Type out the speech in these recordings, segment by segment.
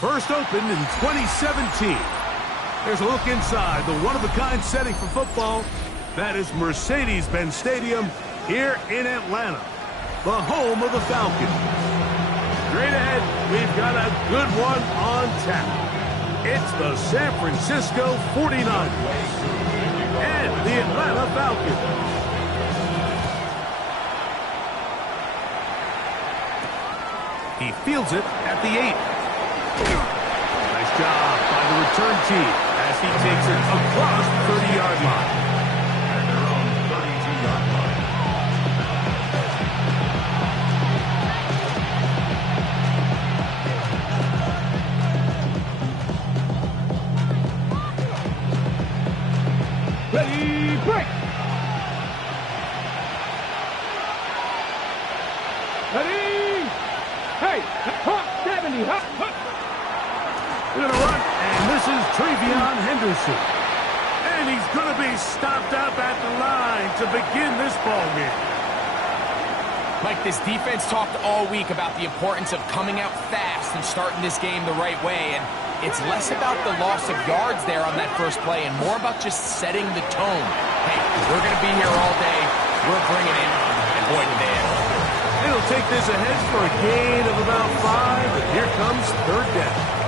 First opened in 2017. There's a look inside the one-of-a-kind setting for football. That is Mercedes-Benz Stadium here in Atlanta, the home of the Falcons. Straight ahead, we've got a good one on tap. It's the San Francisco 49ers and the Atlanta Falcons. He fields it at the 8. Nice job by the return team as he takes it across the 30-yard line. At their own 32-yard line. Ready, break! Ready! Hey! Hop 70! Hop! We're going to run, and this is Trevion Henderson. And he's going to be stopped up at the line to begin this ball game. Mike, this defense talked all week about the importance of coming out fast and starting this game the right way. And it's less about the loss of yards there on that first play and more about just setting the tone. Hey, we're going to be here all day. We're bringing it. And boy, did they ever. It'll take this ahead for a gain of about 5. And here comes third down.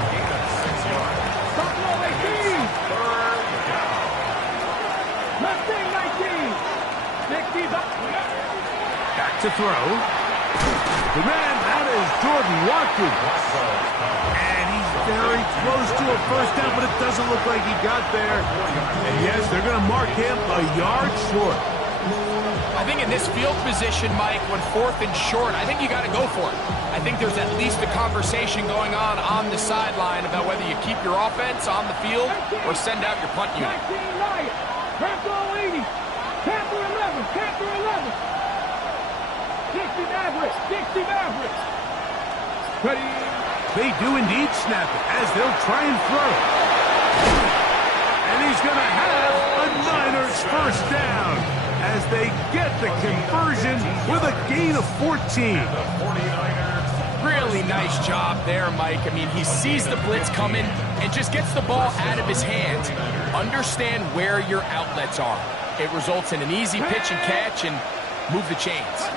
Back to throw. The man, that is Jordan Watkins. And he's very close to a first down, but it doesn't look like he got there. And yes, they're going to mark him a yard short. I think in this field position, Mike, when 4th and short, I think you got to go for it. I think there's at least a conversation going on the sideline about whether you keep your offense on the field or send out your punt unit. 19 80. Panther 11. Panther 11. 60 Mavericks. 60 Mavericks. Ready? They do indeed snap it as they'll try and throw. And he's going to have a Niners first down as they get the conversion with a gain of 14. Really nice job there, Mike. I mean, he sees the blitz coming and just gets the ball out of his hands. Understand where your outlets are. It results in an easy pitch and catch and move the chains.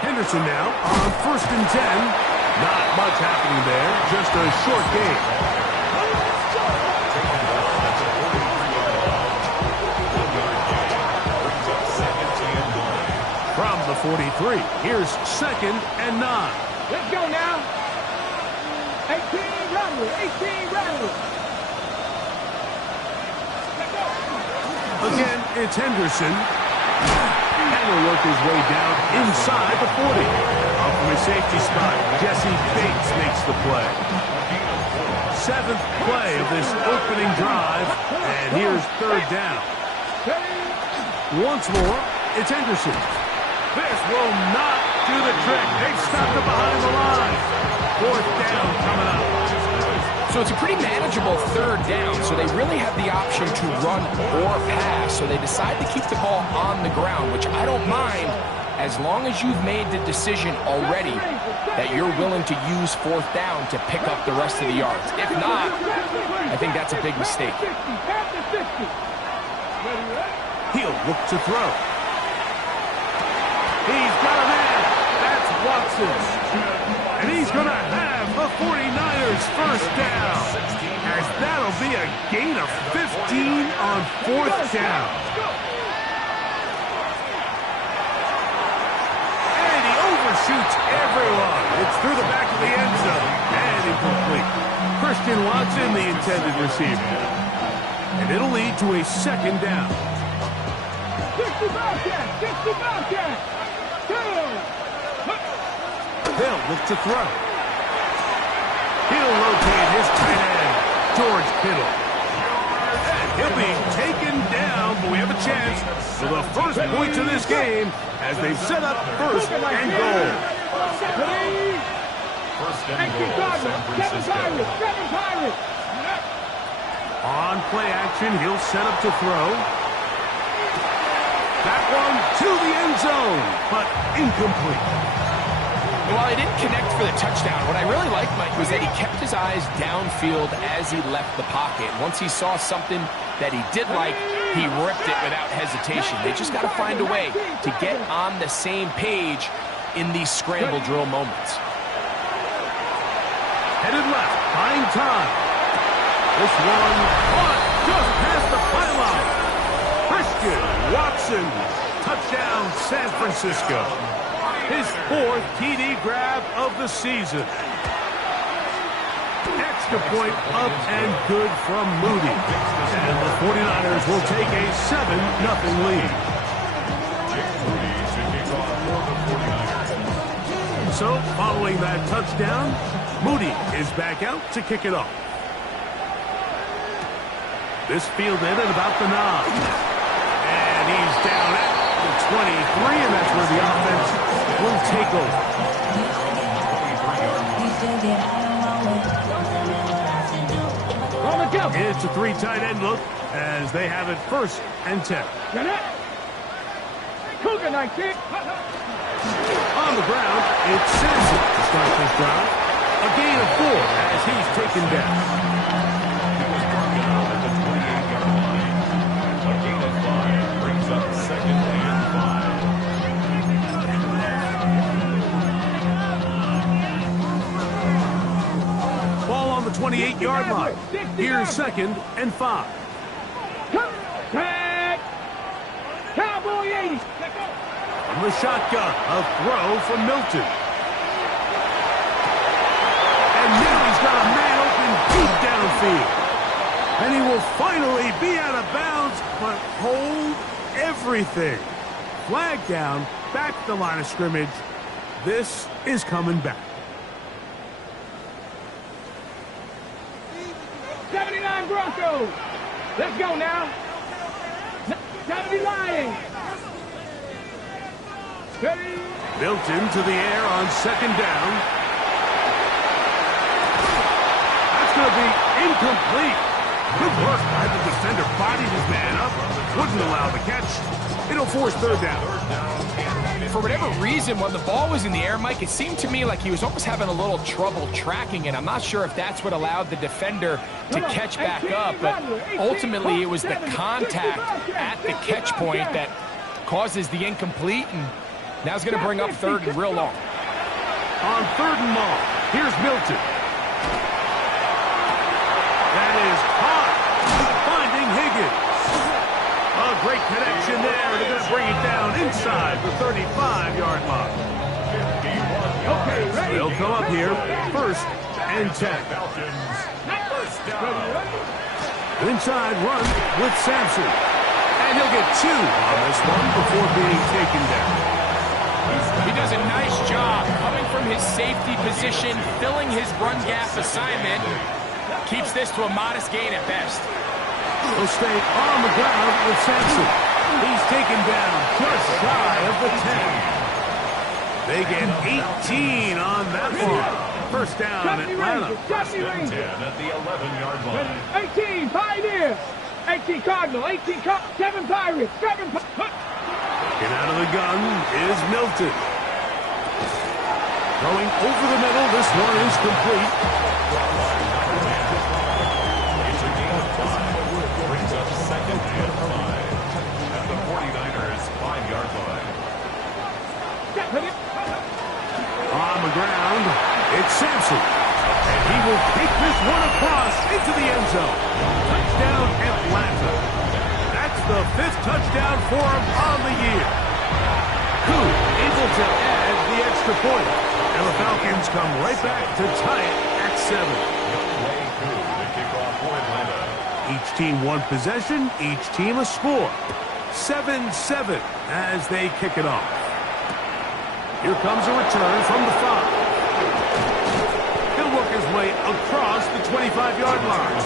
Henderson now on 1st and 10. Not much happening there, just a short gain. From the 43, here's 2nd and 9. Let's go now. 18 Rattler. 18 Rattler. Again, it's Henderson. And will work his way down inside the 40. Off from his safety spot, Jesse Bates makes the play. 7th play of this opening drive, and here's 3rd down. Once more, it's Henderson. This will not do the trick. They've stopped it behind the line. 4th down coming up. So it's a pretty manageable 3rd down, so they really have the option to run or pass. So they decide to keep the ball on the ground, which I don't mind as long as you've made the decision already that you're willing to use 4th down to pick up the rest of the yards. If not, I think that's a big mistake. He'll look to throw. He's got a man. That's Watson. And he's going to have the 49ers first down. As that'll be a gain of 15 on 4th down. And he overshoots everyone. It's through the back of the end zone. And incomplete. Christian Watson, the intended receiver. And it'll lead to a 2nd down. 60 Bobcats! 60 Bobcats! They'll look to throw. He'll locate his tight end, George Kittle. And he'll be taken down, but we have a chance for the first points of this game as they've set up first and goal. First and goal, San Francisco. Seven Pirates. On play action, he'll set up to throw. That one to the end zone, but incomplete. While he didn't connect for the touchdown, what I really liked, Mike, was that he kept his eyes downfield as he left the pocket. Once he saw something that he did like, he ripped it without hesitation. They just got to find a way to get on the same page in these scramble drill moments. Headed left, buying time. This one caught just past the pylon. Christian Watson, touchdown San Francisco. His fourth TD grab of the season. Extra point up and good from Moody. And the 49ers will take a 7-0 lead. So, following that touchdown, Moody is back out to kick it off. This fielded at about the 9. And he's down at the 23, and that's where the offense will take over. It's a 3 tight end look as they have it first and 10. Cougar 19. On the ground, it's Simpson to start this drive. A gain of 4 as he's taken down. He was broken out at the 28-yard line. A gain of 5 brings up second and 5. Ball on the 28-yard line. Here's second and 5. Tag. Cowboy 80. From the shotgun, a throw from Milton. And now he's got a man open deep downfield. And he will finally be out of bounds, but hold everything. Flag down, back to the line of scrimmage. This is coming back. 79 Broncos. Let's go now. 70 Lions. Milton to the air on second down. That's going to be incomplete. Good work by the defender. Bodied his man up. Wouldn't allow the catch. It'll force third down. For whatever reason, when the ball was in the air, Mike, it seemed to me like he was almost having a little trouble tracking it. I'm not sure if that's what allowed the defender to catch back up, but ultimately it was the contact at the catch point that causes the incomplete, and now it's going to bring up third and real long. On third and long, here's Milton. That is caught. Finding Higgins. A great connection there. They're going to bring it down inside the 35-yard line. Okay, ready? They'll come up here first and 10. Inside run with Sampson. And he'll get 2 on this one before being taken down. He does a nice job coming from his safety position, filling his run gap assignment. Keeps this to a modest gain at best. He'll stay on the ground with Sampson. He's taken down just shy of the 10. They get 18 on that one. First down, Atlanta. First and 10 at the 11-yard line. 18 Pioneers. 18 Cardinal. 18 7 Pirates. 7 Pirates. Get out of the gun is Milton. Going over the middle. This one is complete. It's a gain of 5. Brings up second and 5. At the 49ers 5-yard line. On the ground, it's Sampson. And he will take this one across into the end zone. Touchdown, Atlanta. That's the 5th touchdown for him on the year. Koo able to add the extra point. And the Falcons come right back to tie it at 7. The kickoff for Atlanta. Each team one possession, each team a score. 7-7 as they kick it off. Here comes a return from the 5. He'll work his way across the 25-yard line.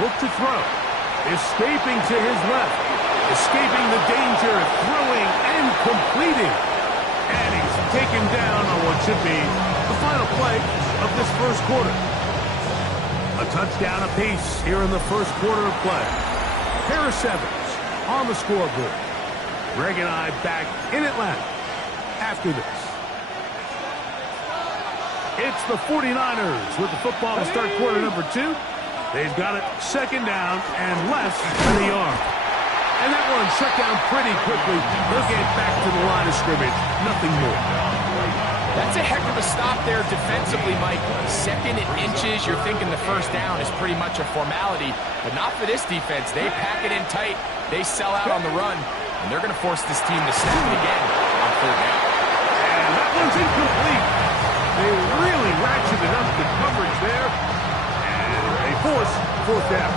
look to throw. Escaping to his left. Escaping the danger, throwing and completing. And he's taken down on what should be the final play of this first quarter. A touchdown apiece here in the first quarter of play. Harris Evans on the scoreboard. Greg and I back in Atlanta after this. It's the 49ers with the football to start quarter number 2. They've got it second down and less than a yard. And that one shut down pretty quickly. They'll get back to the line of scrimmage. Nothing more. That's a heck of a stop there defensively, Mike. Second and inches, you're thinking the first down is pretty much a formality, but not for this defense. They pack it in tight. They sell out on the run, and they're going to force this team to snap it again on third down. And that one's incomplete. They really ratcheted up the coverage there, and they force fourth down.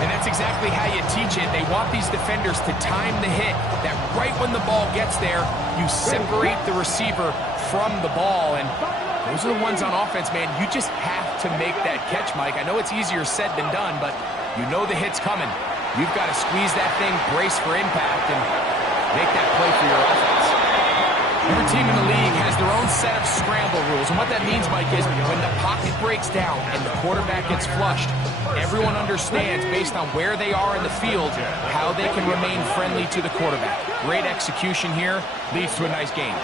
And that's exactly how you teach it. They want these defenders to time the hit, that right when the ball gets there, you separate the receiver from the ball. And those are the ones on offense, man. You just have to make that catch, Mike. I know it's easier said than done, but you know the hit's coming. You've got to squeeze that thing, brace for impact, and make that play for your offense. Every team in the league has their own set of scramble rules, and what that means, Mike, is when the pocket breaks down and the quarterback gets flushed, everyone understands, based on where they are in the field, how they can remain friendly to the quarterback. Great execution here, leads to a nice game.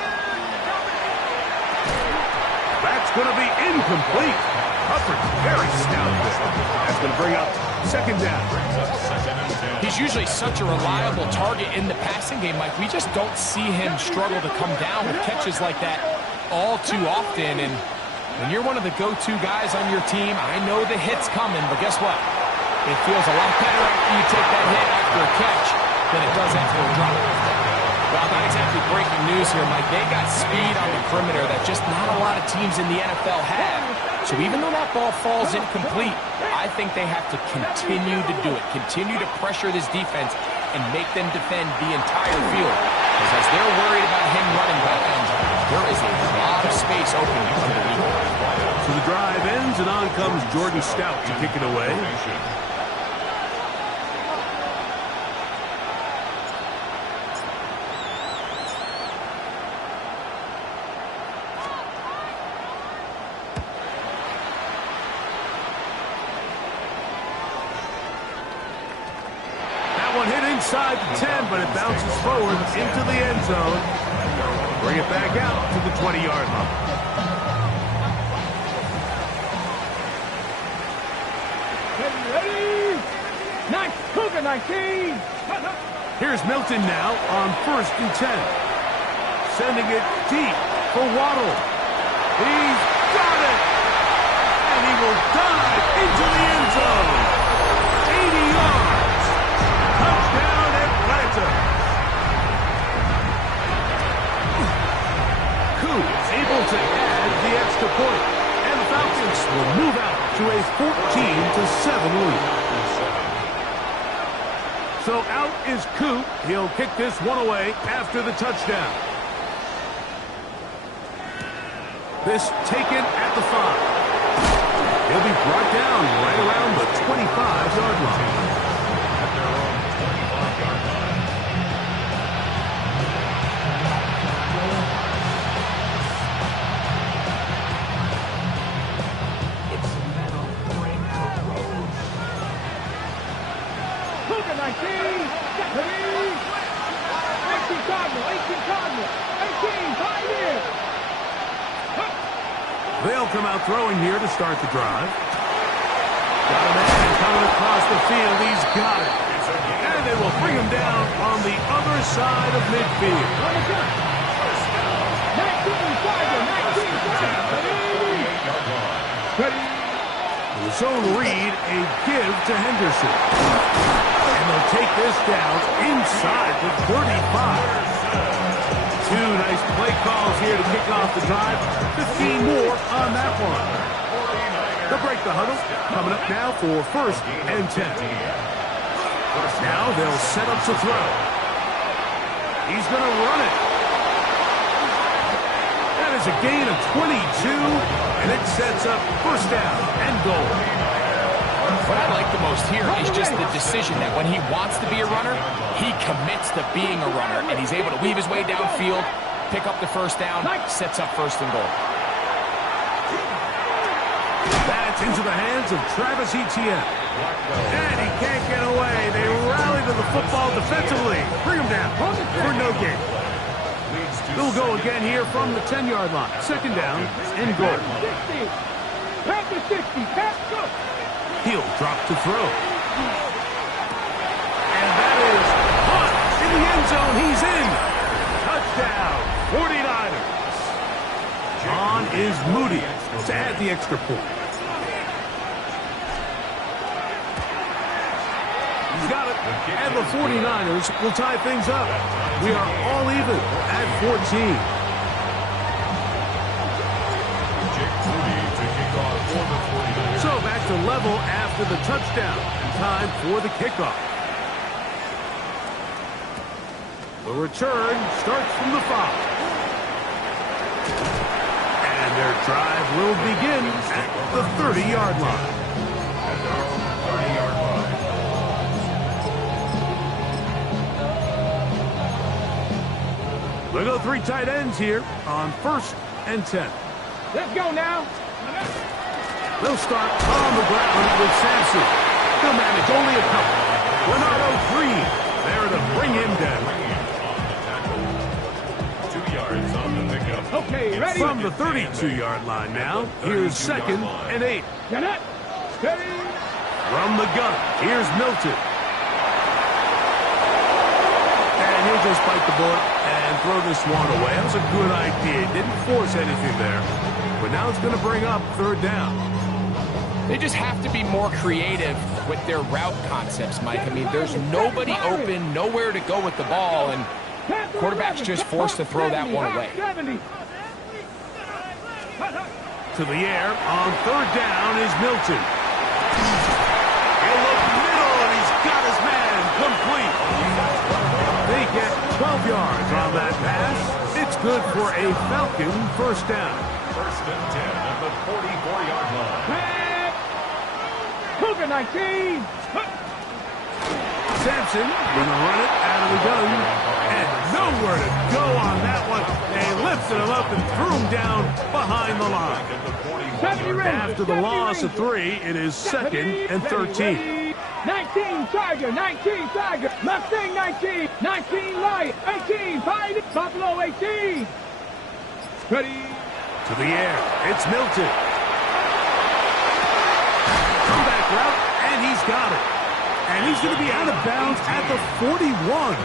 That's going to be incomplete. Hubbard's very stout there. That's going to bring up second down. He's usually such a reliable target in the passing game, Mike. We just don't see him struggle to come down with catches like that all too often. And when you're one of the go-to guys on your team, I know the hit's coming, but guess what? It feels a lot better after you take that hit after a catch than it does after a drop. Well, not exactly breaking news here, Mike. They got speed on the perimeter that just not a lot of teams in the NFL have. So even though that ball falls incomplete, I think they have to continue to do it, continue to pressure this defense and make them defend the entire field. Because as they're worried about him running back end, there is a lot of space open underneath. So the drive ends, and on comes Jordan Stout to kick it away. Inside the 10, but it bounces forward into the end zone. Bring it back out to the 20-yard line. Ready? Nice. Cougar 19. Here's Milton now on 1st and 10. Sending it deep for Waddle. He's got it. And he will dive into the end zone. 80 yards. Touchdown, Atlanta. Koo able to add the extra point. And the Falcons will move out to a 14-7 lead. So out is Koo. He'll kick this one away after the touchdown. This taken at the 5. He'll be brought down right around the 25-yard line. They'll come out throwing here to start the drive. Got a man coming across the field. He's got it. And they will bring him down on the other side of midfield. The zone read, a give to Henderson. And they'll take this down inside the 35. Two nice play calls here to kick off the drive. 15 more on that one. They'll break the huddle. Coming up now for 1st and 10. Now they'll set up to throw. He's going to run it. That is a gain of 22, and it sets up 1st down and goal. What I like the most here is just the decision that when he wants to be a runner, he commits to being a runner, and he's able to weave his way downfield, pick up the first down, sets up first and goal. That's into the hands of Travis Etienne. And he can't get away. They rally to the football defensively. Bring him down for no gain. They'll go again here from the 10-yard line. Second down and goal. Pass to 60. Pass to. He'll drop to throw. And that is caught in the end zone. He's in. Touchdown, 49ers. On is Moody to add the extra point. He's got it. And the 49ers will tie things up. We are all even at 14. So back to level after the touchdown. Time for the kickoff. The return starts from the 5. And their drive will begin at the 30-yard line. We'll go 3 tight ends here on 1st and 10. Let's go now. They'll start on the ground with Sampson. They'll manage only a couple. Bernardo Green there to bring him down. 2 yards on the pickup. Okay, ready? From the 32-yard line now, here's 2nd and 8. Get it. Steady. From the gun, here's Milton. And he'll just bite the bullet and throw this one away. That was a good idea. Didn't force anything there. But now it's going to bring up 3rd down. They just have to be more creative with their route concepts, Mike. I mean, there's nobody open, nowhere to go with the ball, and quarterback's just forced to throw that one away. To the air on 3rd down is Milton. He'll look middle, and he's got his man complete. They get 12 yards on that pass. It's good for a Falcon 1st down. 1st and 10 at the 44-yard line. Cougar 19. Sampson gonna run it out of the gun, and nowhere to go on that one. They lifted him up and threw him down behind the line. After the loss of 3, it is 2nd and 13. 19 Tiger, 19 Tiger, Mustang 19, 19 Lion, 18 Pine, Buffalo 18. Ready. To the air, it's Milton. Comeback route, and he's got it. And he's going to be out of bounds at the 41.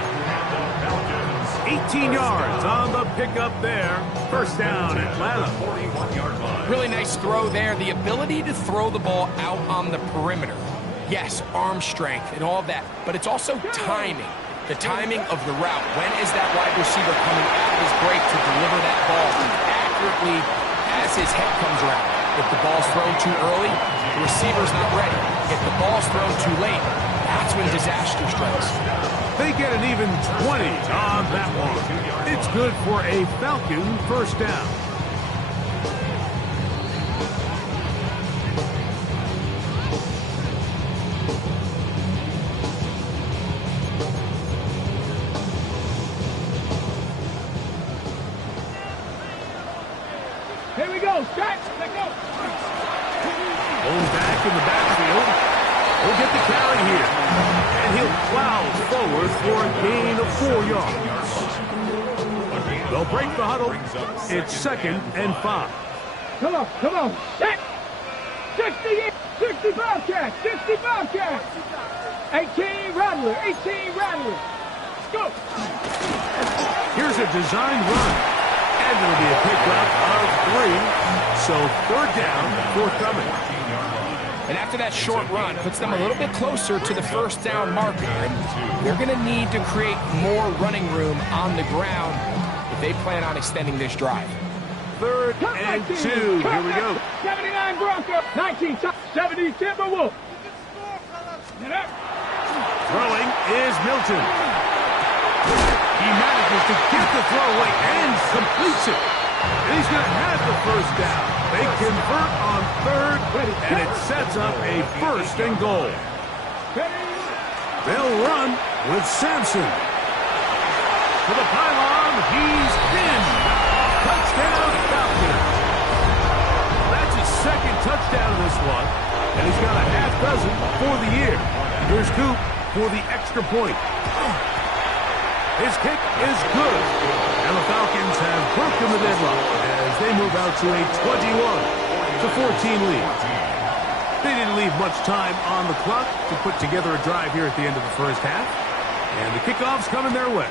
18 yards on the pickup there. 1st down, Atlanta. 41-yard line. Really nice throw there. The ability to throw the ball out on the perimeter. Yes, arm strength and all of that, but it's also timing. The timing of the route. When is that wide receiver coming out of his break to deliver that ball accurately as his head comes around? If the ball's thrown too early, the receiver's not ready. If the ball's thrown too late, that's when disaster strikes. They get an even 20 on that one. It's good for a Falcon 1st down. Here we go. Start. Let's go. Hold back in the backfield. He'll get the carry here. And he'll plow forward for a gain of 4 yards. They'll break the huddle. It's 2nd and 5. Come on, come on. Set. 60 Bobcats, 60 Bobcats. 18 Rattler, 18 Rattler. Go. Here's a design run. And it'll be a pickup of 3. So 3rd down, forthcoming. And after that short run, puts them a little bit closer to the 1st down marker. And they're going to need to create more running room on the ground if they plan on extending this drive. 3rd and 2. Here we go. 79 Bronco, 19 70 Timberwolf. Throwing is Milton. He manages to get the throw away and completes it. And he's going to have the first down. They convert on third, and it sets up a first and goal. They'll run with Sampson. To the pylon, he's in. Touchdown, Falcons. That's his second touchdown of this one, and he's got a half dozen for the year. Here's Coop for the extra point. His kick is good, and the Falcons have broken the deadlock as they move out to a 21-14 lead. They didn't leave much time on the clock to put together a drive here at the end of the first half, and the kickoff's coming their way.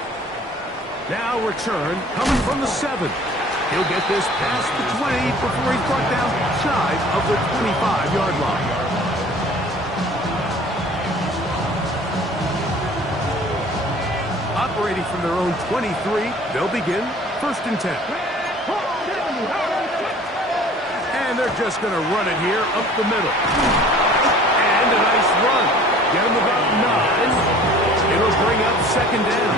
Now return coming from the 7. He'll get this past the 20 before he's brought down shy of the 25-yard line. Operating from their own 23, they'll begin first and 10. And they're just going to run it here up the middle. And a nice run. Get them about 9. It'll bring up second down.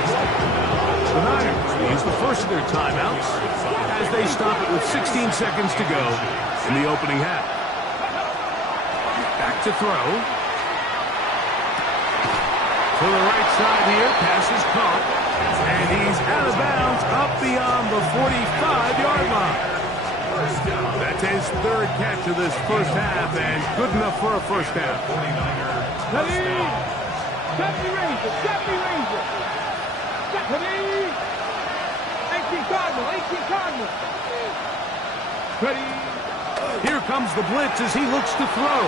The Niners will use the first of their timeouts as they stop it with 16 seconds to go in the opening half. Back to throw. To the right side here, pass is caught. And he's out of bounds up beyond the 45-yard line. That's his third catch of this first half, and good enough for a first half. 70 Rangers, 70 Rangers. 18 Cardinal, 18 Cardinal. Ready. Here comes the blitz as he looks to throw.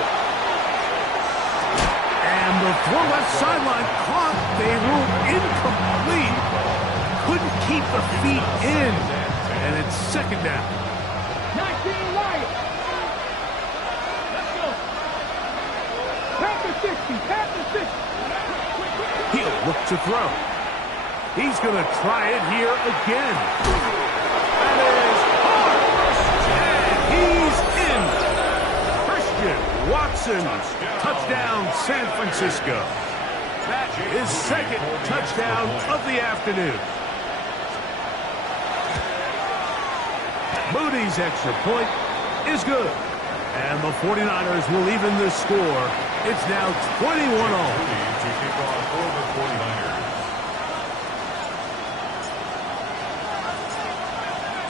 And the throw left sideline caught. They ruled incomplete. Couldn't keep the feet in. And it's second down. 19 Lions. Let's go. Panther 60, Panther 60. He'll look to throw. He's going to try it here again. That is hard. And he's in. Christian Watson. Touchdown, San Francisco. That is second touchdown of the afternoon. Moody's extra point is good. And the 49ers will even this score. It's now 21-all. To kick off for the 49ers.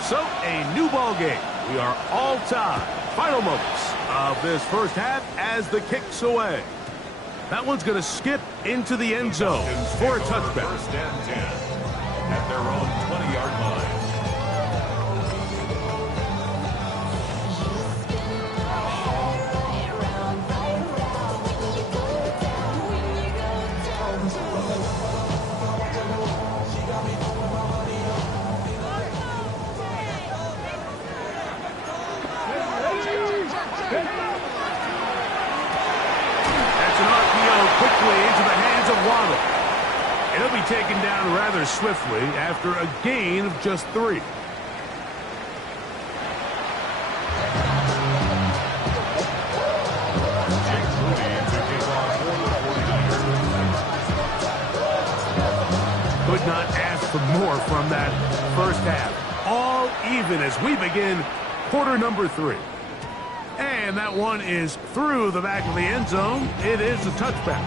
So, a new ball game. We are all tied. Final moments of this first half as the kick's away. That one's going to skip into the end zone for a touchback. First and 10 at their own 20-yard line. He'll be taken down rather swiftly after a gain of just 3. Could not ask for more from that first half. All even as we begin quarter number 3. And that one is through the back of the end zone. It is a touchback.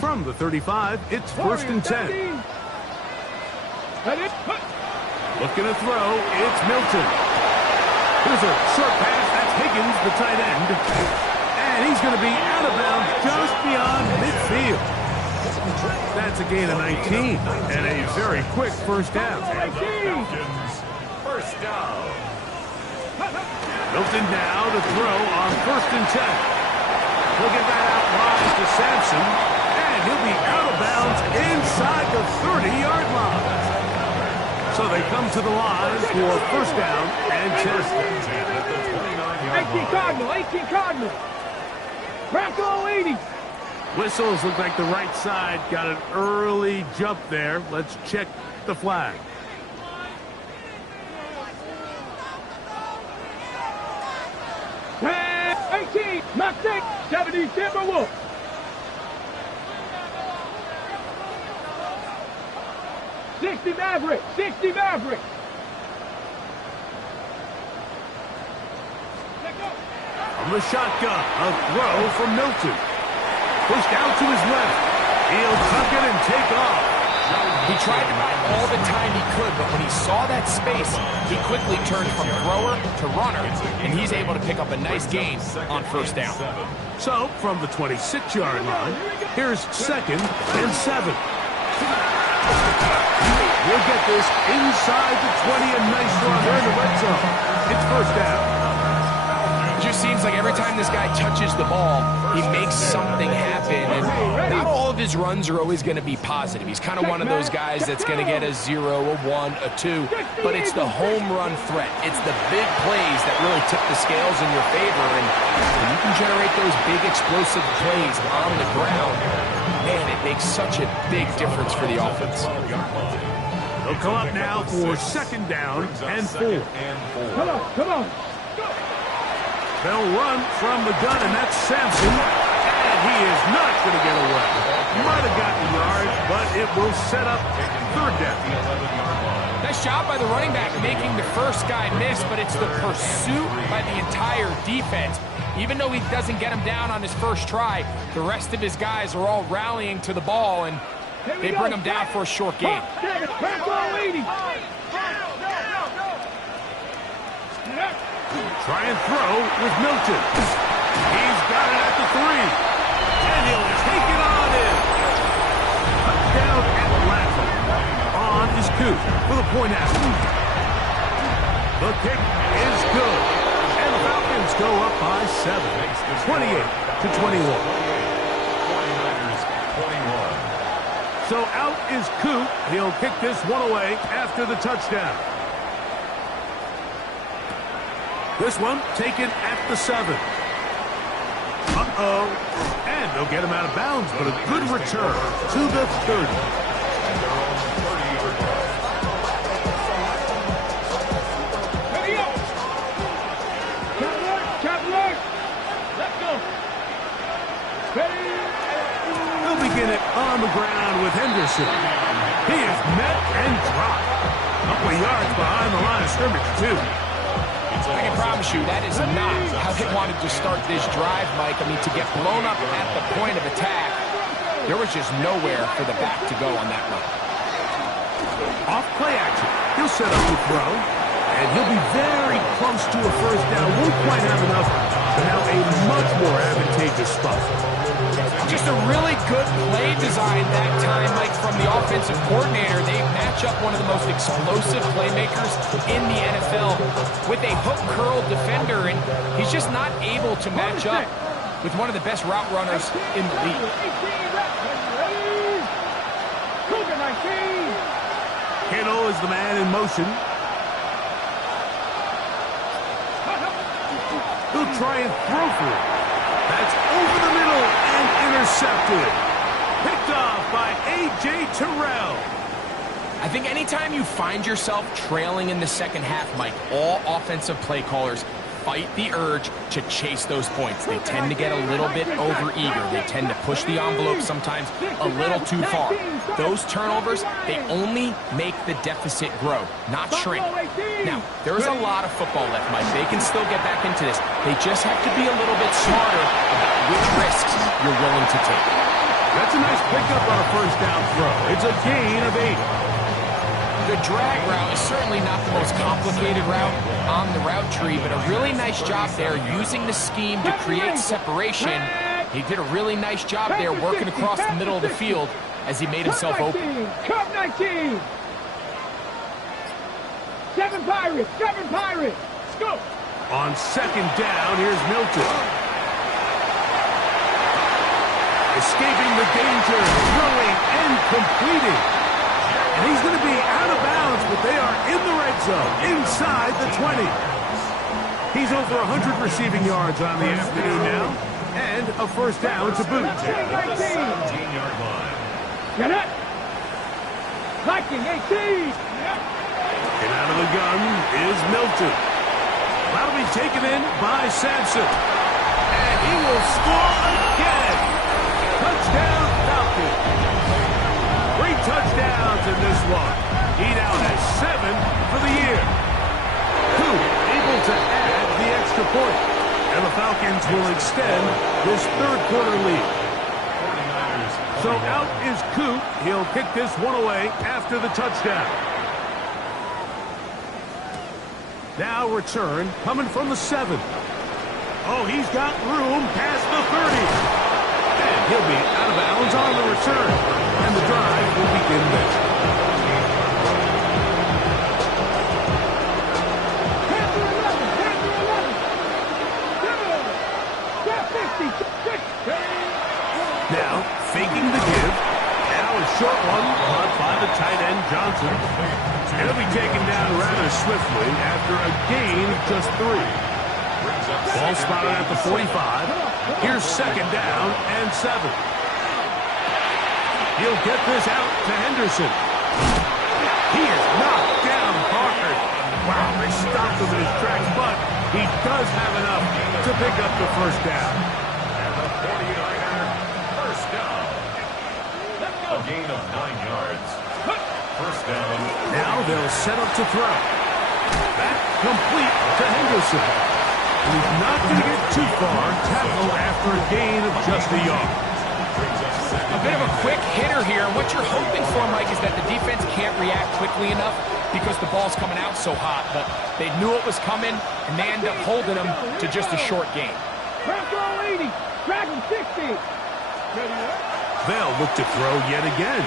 From the 35, it's first and 10. Looking to throw, it's Milton. Here's a short pass, that's Higgins, the tight end. And he's going to be out of bounds just beyond midfield. That's a gain of 19 and a very quick first down. First down. Milton now to throw on first and 10. He'll get that out wide to Sampson. And he'll be out of bounds inside the 30-yard line. So they come to the line for first down and 10. 18 Cardinal, 18 Cardinal. Bronco 80. Whistles look like the right side got an early jump there. Let's check the flag. 18, Mustang, 70 Timberwolf. '60 Maverick, 60 Maverick. From the shotgun, a throw from Milton. Pushed out to his left. He'll tuck it and take off. He tried to buy all the time he could, but when he saw that space, he quickly turned from thrower to runner, and he's able to pick up a nice gain on first down. So, from the 26-yard line, here's 2nd and 7. We'll get this inside the 20, a nice run. They're in the red zone. It's first down. It just seems like every time this guy touches the ball, he makes something happen. And not all of his runs are always going to be positive. He's kind of one of those guys that's going to get a 0, a 1, a 2. But it's the home run threat. It's the big plays that really tip the scales in your favor. And when you can generate those big explosive plays on the ground, man, it makes such a big difference for the offense. They'll come up now for 2nd down and 4. Come on, come on. They'll run from the gun, and that's Sampson. And he is not going to get away. Might have gotten a yard, but it will set up 3rd down. Nice job by the running back making the first guy miss, but it's the pursuit by the entire defense. Even though he doesn't get him down on his first try, the rest of his guys are all rallying to the ball, and they bring him down for a short gain. Try and throw with Milton. He's got it at the 3. And he'll take it on in. Touchdown Atlanta. On is Coop for the point after. The kick is good. And the Falcons go up by 7. 28-21. 49ers, 21. So out is Coop. He'll kick this one away after the touchdown. This one taken at the 7. Uh-oh. And they'll get him out of bounds, but a good return to the 30. They'll begin it on the ground with Henderson. He is met and dropped. A couple of yards behind the line of scrimmage, too. I can promise you that is not how they wanted to start this drive, Mike. I mean, to get blown up at the point of attack, there was just nowhere for the back to go on that run. Off play action. He'll set up the throw, and he'll be very close to a first down. Won't quite have enough, but now a much more advantageous spot. Just a really good play design that time, Mike, from the offensive coordinator. They match up one of the most explosive playmakers in the NFL with a hook curl defender, and he's just not able to match up with one of the best route runners in the league. Kittle is the man in motion. He'll try and throw for it. That's over the middle and intercepted. Picked off by A.J. Terrell. I think anytime you find yourself trailing in the second half, Mike, all offensive play callers fight the urge to chase those points. They tend to get a little bit over-eager. They tend to push the envelope sometimes a little too far. Those turnovers, they only make the deficit grow, not shrink. Now, there is a lot of football left, Mike. They can still get back into this. They just have to be a little bit smarter about which risks you're willing to take. That's a nice pickup on a first down throw. It's a gain of 8. The drag route is certainly not the most complicated route on the route tree, but a really nice job there using the scheme to create separation. He did a really nice job there working across the middle of the field as he made himself open. Cup 19. 7 Pirates, 7 Pirates. Let's go. On second down, here's Milton. Escaping the danger, throwing and completing. And he's going to be out of bounds, but they are in the red zone, inside the 20. He's over 100 receiving yards on the afternoon now, and a first down to boot. 17-yard line. Get it. Viking 18. And out of the gun is Milton. That'll be taken in by Sampson. He will score again. Touchdown, Falcons. 3 touchdowns in this one. He now has 7 for the year. Coop able to add the extra point. And the Falcons will extend this third-quarter lead. So out is Coop. He'll kick this one away after the touchdown. Now return coming from the 7. Oh, he's got room past the 30. And he'll be out of bounds on the return. And the drive will begin there. Now, faking the give. Now a short one caught by the tight end, Johnson. He'll be taken down rather swiftly after a gain of just 3. Ball spotted at the 45. Here's second down and 7. He'll get this out to Henderson. He is knocked down hard. Wow, they stopped him in his tracks, but he does have enough to pick up the first down. And the 49er, first down. A gain of 9 yards. First down. Now they'll set up to throw. That complete to Henderson. He's not going to get too far. Tackle after a gain of just a yard. A bit of a quick hitter here. What you're hoping for, Mike, is that the defense can't react quickly enough because the ball's coming out so hot. But they knew it was coming, and they end up holding them to just a short gain. Control 80. Dragon 60. They'll look to throw yet again.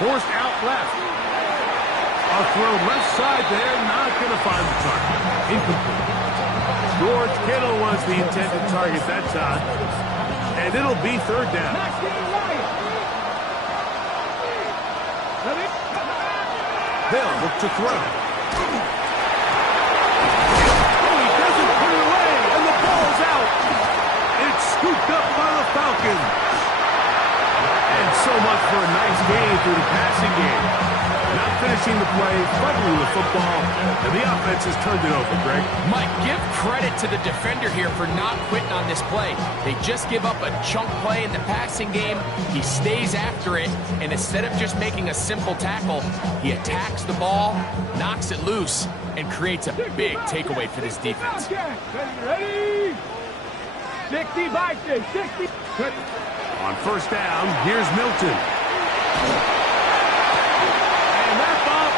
Forced out left. A throw left side there, not going to find the target. Incomplete. George Kittle was the intended target that time. And it'll be third down. They'll look to throw. Oh, he doesn't put it away, and the ball's out. It's scooped up by the Falcons. And so much for a nice gain through the passing game. Not finishing the play, fumbling the football, and the offense has turned it over, Greg. Mike, give credit to the defender here for not quitting on this play. They just give up a chunk play in the passing game. He stays after it, and instead of just making a simple tackle, he attacks the ball, knocks it loose, and creates a big takeaway for this defense. Ready? 60 by 60. On first down, here's Milton.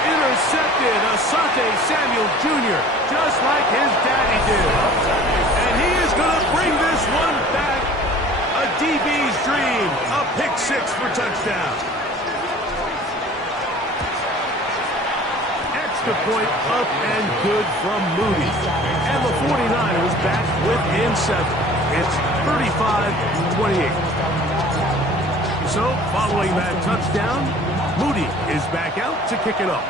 Intercepted. Asante Samuel Jr., just like his daddy did. And he is going to bring this one back. A DB's dream. A pick 6 for touchdown. Extra point up and good from Moody. And the 49ers back within 7. It's 35-28. So, following that touchdown, Moody is back out to kick it off.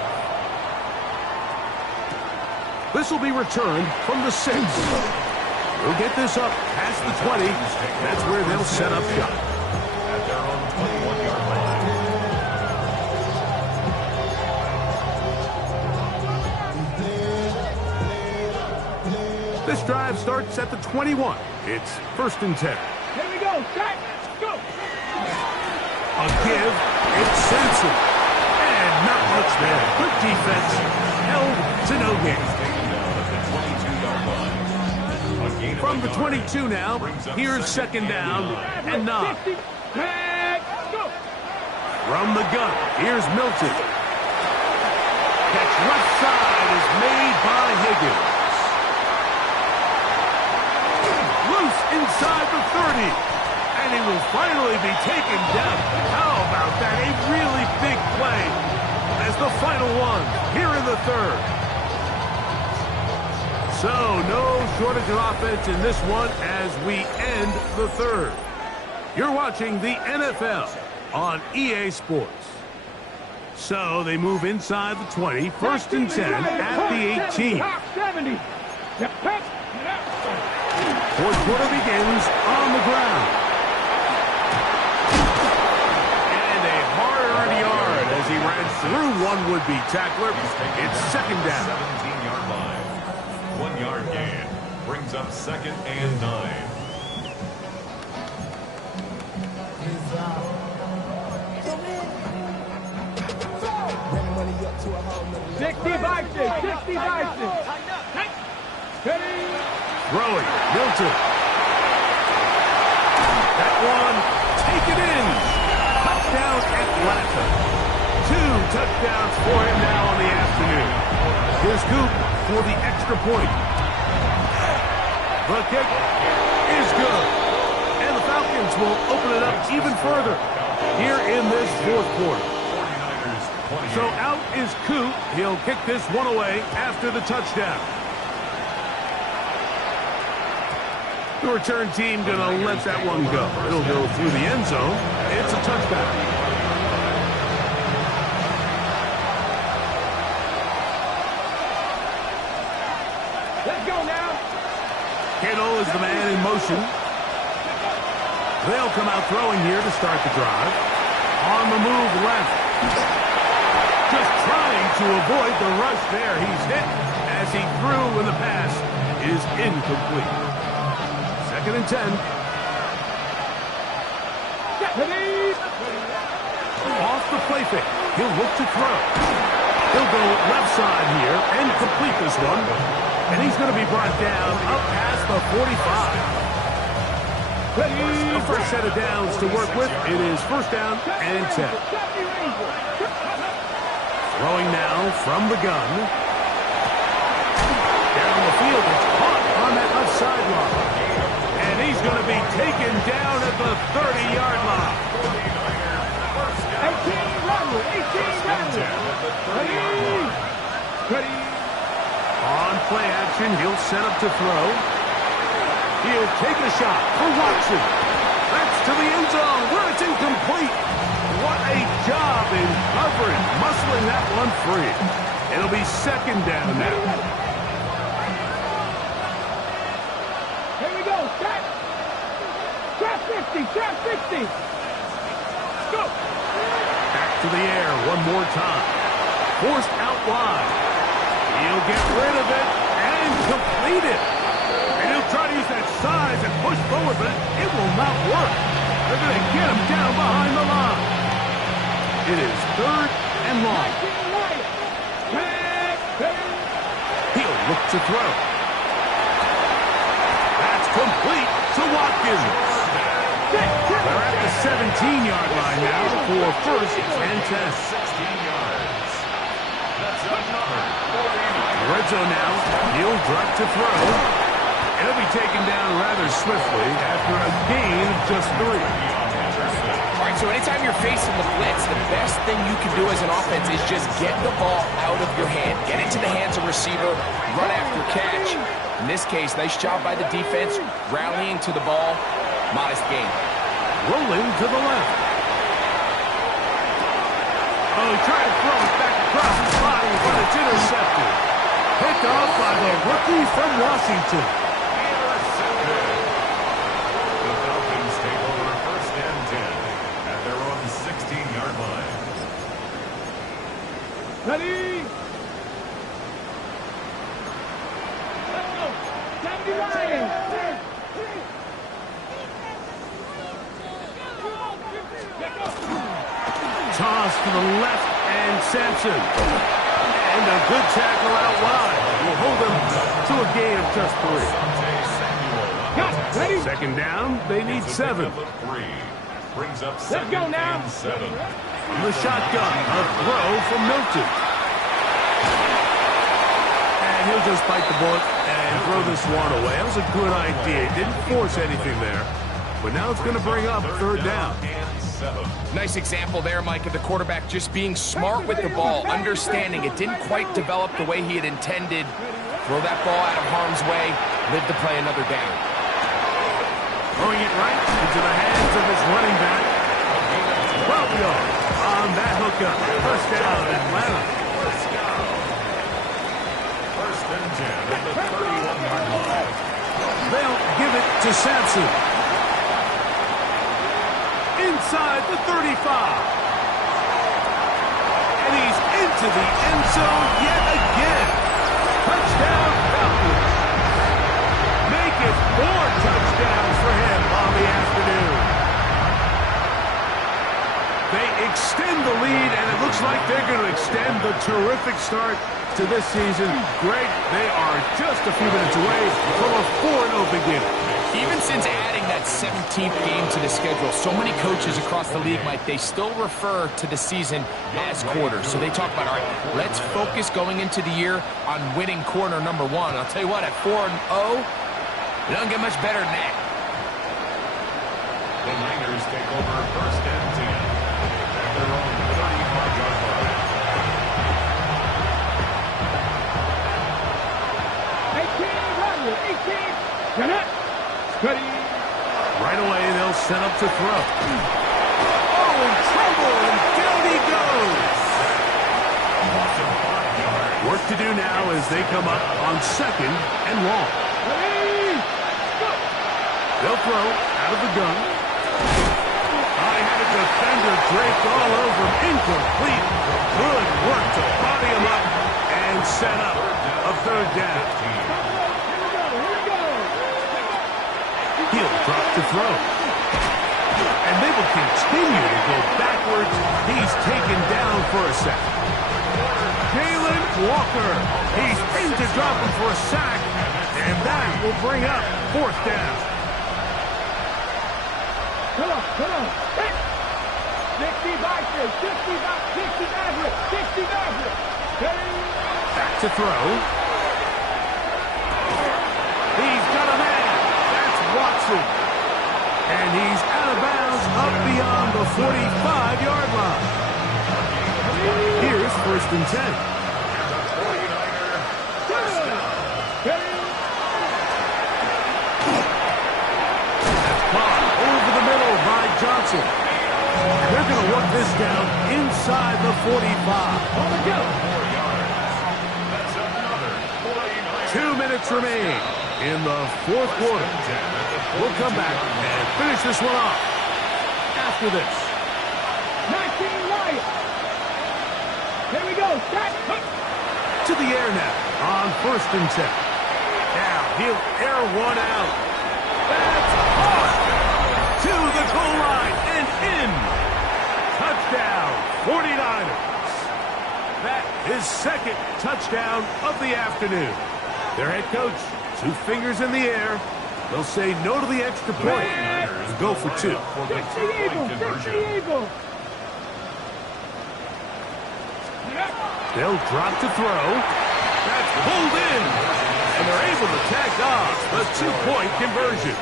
This will be returned from the 6. We'll get this up past the 20. That's where they'll set up shop. At their own 21-yard line. This drive starts at the 21. It's first and 10. Here we go. Shot. Go. A give. It's Simpson. And not much there. Good defense. Held to no gain. From the 22 now, here's second down and 9. From the gun, here's Milton. Catch left side is made by Higgins. Loose inside the 30. And he will finally be taken down. How about that? A really big play as the final one here in the third. So, no shortage of offense in this one as we end the third. You're watching the NFL on EA Sports. So, they move inside the 20, first and 10 at the 18. Fourth quarter begins on the ground. And a hard-earned yard as he ran through one would-be tackler. It's second down. 17-yard line. 1 yard gain brings up second and 9. 60 Bison, 60 Bison. Ready? Throwing, Milton. That one, taken in. Touchdown, Atlanta. 2 touchdowns for him now on the afternoon. Here's Coop for the extra point. The kick is good. And the Falcons will open it up even further here in this fourth quarter. So out is Coop. He'll kick this one away after the touchdown. The return team going to let that one go. It'll go through the end zone. It's a touchback. Let's go now. Kittle is the man in motion. They'll come out throwing here to start the drive. On the move left. Just trying to avoid the rush there. He's hit as he threw when the pass is incomplete. 2nd and 10. Off the play fake. He'll look to throw. He'll go left side here and complete this one. And he's going to be brought down up past the 45. A first set of downs to work with. It is 1st down and 10. Throwing now from the gun. Down the field. It's caught on that left sideline. And he's going to be taken down at the 30-yard line. 18 run. Ready. On play action, he'll set up to throw. He'll take a shot for Watson. That's to the end zone where it's incomplete. What a job in covering, muscling that one free. It'll be 2nd down now. Here we go. Trap. Trap 50. Trap 50. Go. Back to the air one more time. Forced out wide. He'll get rid of it and complete it. And he'll try to use that size and push forward, but it will not work. They're going to get him down behind the line. It is 3rd and long. He'll look to throw. That's complete to Watkins. They're at the 17-yard line now for 1st and 10. 16 yards. That's another 40. Red zone now. He'll drop to throw. He'll be taken down rather swiftly after a gain of just 3. All right, so anytime you're facing the blitz, the best thing you can do as an offense is just get the ball out of your hand. Get into the hands of receiver, run after catch. In this case, nice job by the defense, rallying to the ball. Modest gain. Rolling to the left. Oh, he tried to throw it back across his body, but it's intercepted. Picked off by the rookie from Washington. The Falcons take over 1st and 10 at their own 16-yard line. Ready. Let's go. 79. Toss to the left, and Sampson. And a good tackle out wide. Will hold them to a gain of just 3. 2nd down, they need 7. Brings up Let's go now. 7. From the shotgun, a throw from Milton. And he'll just bite the bullet and throw this one away. That was a good idea. He didn't force anything there. But now it's going to bring up 3rd down. Nice example there, Mike, of the quarterback just being smart with the ball, understanding it didn't quite develop the way he had intended. Throw that ball out of harm's way, live to play another down. Throwing it right into the hands of his running back. 12 yards on that hookup. 1st down, Atlanta. 1st and 10 at the 31-yard line. They'll give it to Sampson. Inside the 35. And he's into the end zone yet again. Touchdown, Falcons. Make it 4 touchdowns for him on the afternoon. They extend the lead, and it looks like they're going to extend the terrific start to this season. Greg, they are just a few minutes away from a 4-0 beginning. Even since adding that 17th game to the schedule, so many coaches across the league, Mike, they still refer to the season as quarters. So they talk about, all right, let's focus going into the year on winning quarter number 1. I'll tell you what, at 4-0, it doesn't get much better than that. The Niners take over first and 10 at their own 35-yard line. 18, you're not. Ready. Right away, they'll set up to throw. Oh, in trouble, and down he goes. Work to do now as they come up on 2nd and long. Ready. Go. They'll throw out of the gun. I had a defender draped all over him. Incomplete. Good work to body him up and set up a 3rd down. He'll drop to throw. And they will continue to go backwards. He's taken down for a sack. Jalen Walker. He's in to drop him for a sack. And that will bring up 4th down. Come on. 60 average. 60 average. Back to throw. He's got a man. That's Watson. And he's out of bounds up beyond the 45-yard line. Here's 1st and 10. Over the middle by Johnson. They're going to work this down inside the 45. On the go. 2 minutes remain in the 4th quarter. We'll come back and finish this one off after this. 19 right. Here we go. Stack. To the air now on 1st and 10. Now he'll air one out. That's hard. To the goal line and in. Touchdown, 49ers. That is 2nd touchdown of the afternoon. Their head coach, 2 fingers in the air. They'll say no to the extra point and go for 2. 60 Eagles. They'll drop to throw. That's pulled in. And they're able to tack off the 2-point conversion.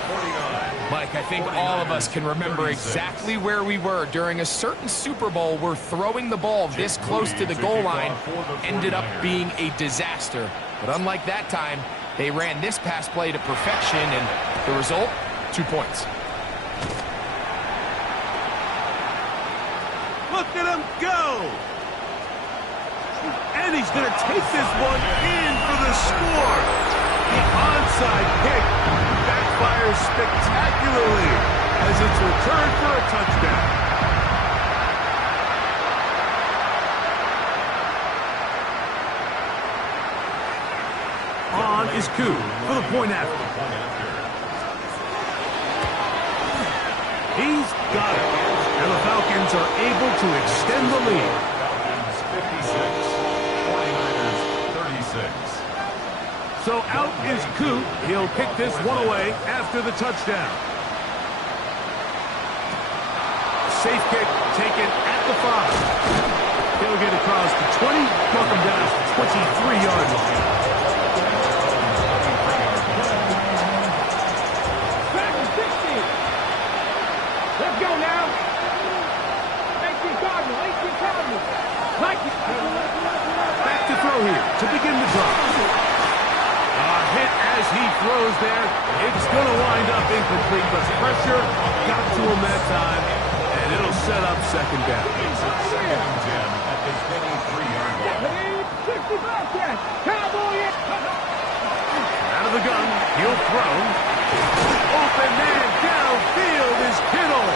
Mike, I think all of us can remember exactly where we were during a certain Super Bowl where throwing the ball this close to the goal line ended up being a disaster. But unlike that time, they ran this pass play to perfection, and the result, 2 points. Look at him go! And he's going to take this one in for the score. The onside kick backfires spectacularly as it's returned for a touchdown. On is Koo for the point after. He's got it. And the Falcons are able to extend the lead. Falcons 56, 49ers 36. So out is Koo. He'll kick this one away after the touchdown. Safe kick taken at the 5. He'll get across the 20, knock him down to the 23-yard line. Back to 60. Let's go now. 18 Cardinals. Like it. Back to throw here to begin the drive. Hit as he throws there. It's going to wind up incomplete, but pressure got to him that time, and it'll set up 2nd down. At the 23-yard line. 65 Cowboy. Out of the gun, he'll throw. Open man downfield is Kittle.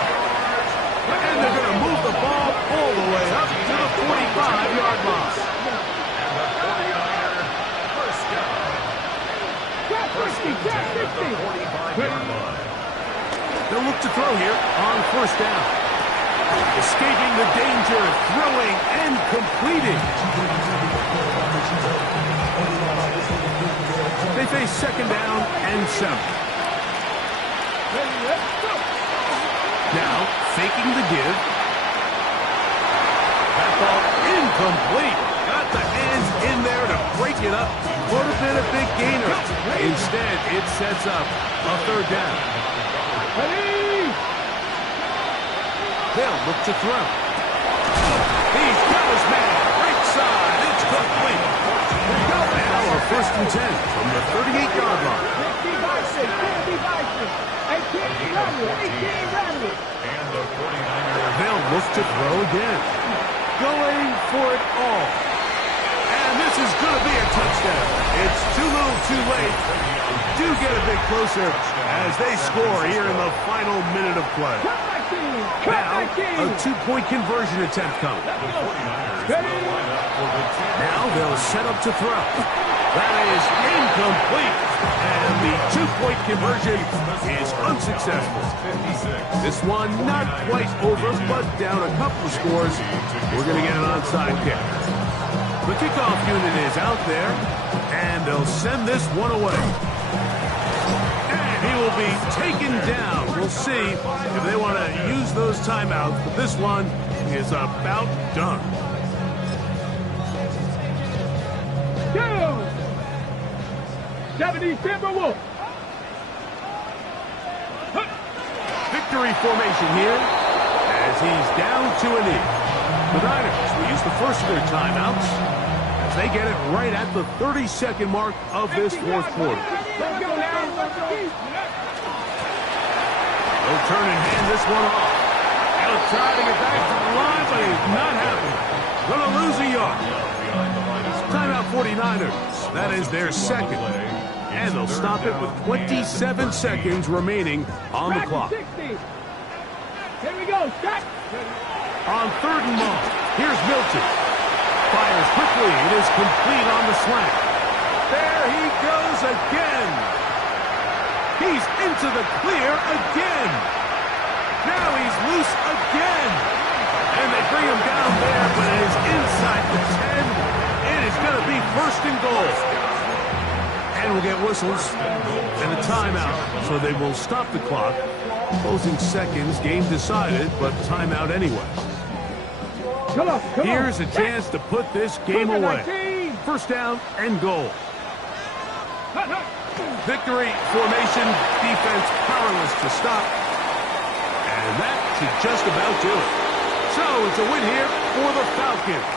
And they're going to move the ball all the way up to the 45-yard line. They'll look to throw here on 1st down. Escaping the danger, throwing and completing. They face second down and 7. Now, faking the give. That ball incomplete. Got the hands in there to break it up. Would have been a big gainer. Instead, it sets up a 3rd down. They'll look to throw. He's got his man. Right side. It's complete. Now a 1st and 10 from the 38-yard line. 18 And the 49ers. They'll look to throw again. Going for it all. And this is going to be a touchdown. It's too little too late. Do get a bit closer as they score here in the final minute of play. Now, a 2-point conversion attempt coming. Now they'll set up to throw. That is incomplete. And the 2-point conversion is unsuccessful. This one not quite over, but down a couple of scores. We're going to get an onside kick. The kickoff unit is out there, and they'll send this one away. And he will be taken down. We'll see if they want to use those timeouts, but this one is about done. 70 Timberwolves. Victory formation here as he's down to a knee. The Niners will use the first of their timeouts as they get it right at the 32nd mark of this 4th quarter. They'll turn and hand this one off. He'll try to get back to the line, but he's not happening. Gonna lose a yard. Timeout 49ers. That is their 2nd. And they'll stop it with 27 seconds remaining on the clock. Here we go. Stop. On 3rd and long, here's Milton. Fires quickly. It is complete on the slant. There he goes again. He's into the clear again. Now he's loose again. And they bring him down there, but it is inside the 10. It is going to be 1st and goal. And we'll get whistles and a timeout, so they will stop the clock. Closing seconds, game decided, but timeout anyway. Come on. Here's a chance to put this game away. 1st down and goal. Victory formation, defense powerless to stop. And that should just about do it. So it's a win here for the Falcons.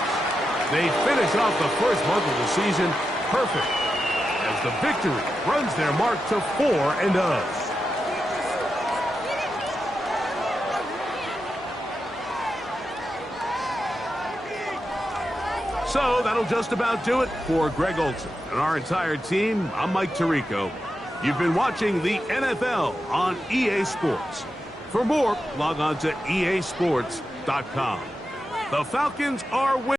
They finish off the first month of the season perfect as the victory runs their mark to 4-0. So that'll just about do it for Greg Olson and our entire team. I'm Mike Tirico. You've been watching the NFL on EA Sports. For more, log on to easports.com. The Falcons are winning.